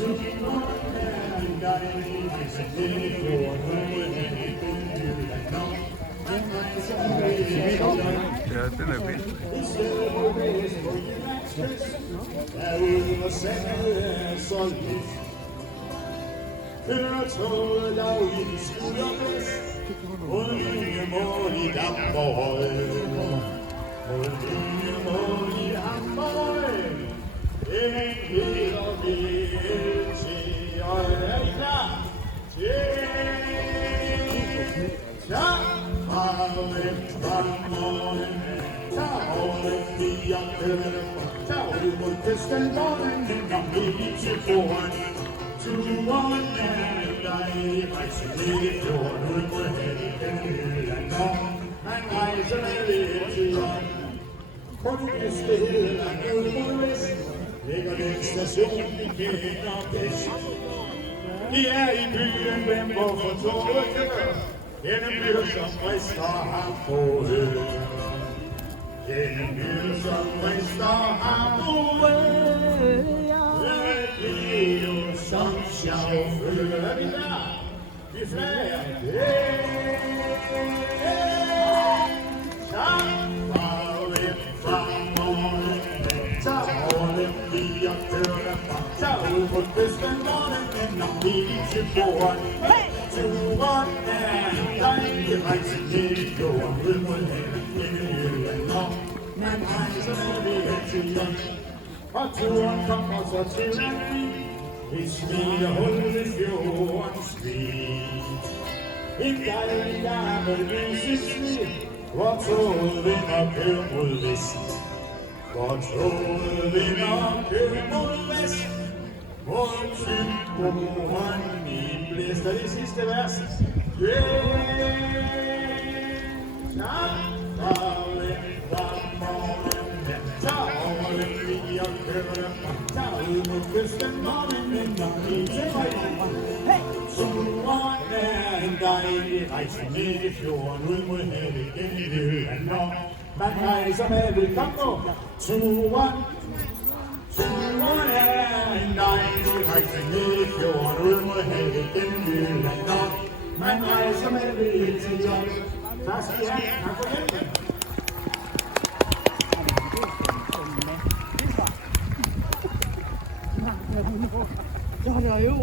Ja, den er vild. Hører toget lav i de skulderblæst, og nye mål i Damperhøj. Og nye mål i Damperhøj. En leder vil til, og er I klar? Til farven fra morgenen, tag over de kører, tag ud mod kysten morgenen, og midt til foran. Turen er dig, rejse ned i fjorden, ud mod helgen, Jylland, man rejser ned til Jylland. På den næste Jylland, ud mod vest, ligger den station, vi kender bedst. Vi er i byen, hvem hvorfor toget kører, gennem byer som brister har fået. Gennem byer som brister har fået. Lille som chauffør, vi der, vi flager. Tag ud på kysten, morgenen og lige til foran. Turen er en dejlig rejse ned i fjorden, ud mod havet, gennem Jylland, og man rejser med til Jylland. Og turen kommer så til land, et smilehul ved fjordens vig. En dejlig gammel lysesmil, hvor toget vinder kører mod vest. Hvor toget vinder kører mod vest. Mod Fynboen i blæst. Og det sidste vers. Tag over den vi og kører. Tag ud mod kysten, morgenen og lige til højden. Turen er en dejlig rejse ned i fjorden, ud mod havet gennem Jylland, når man rejser med velkommen. Turen er en dejlig rejse ned i fjorden, ud mod havet gennem Jylland, når man rejser med velkommen. Tak skal I have. Tak for hjælpen. Ja, det er jo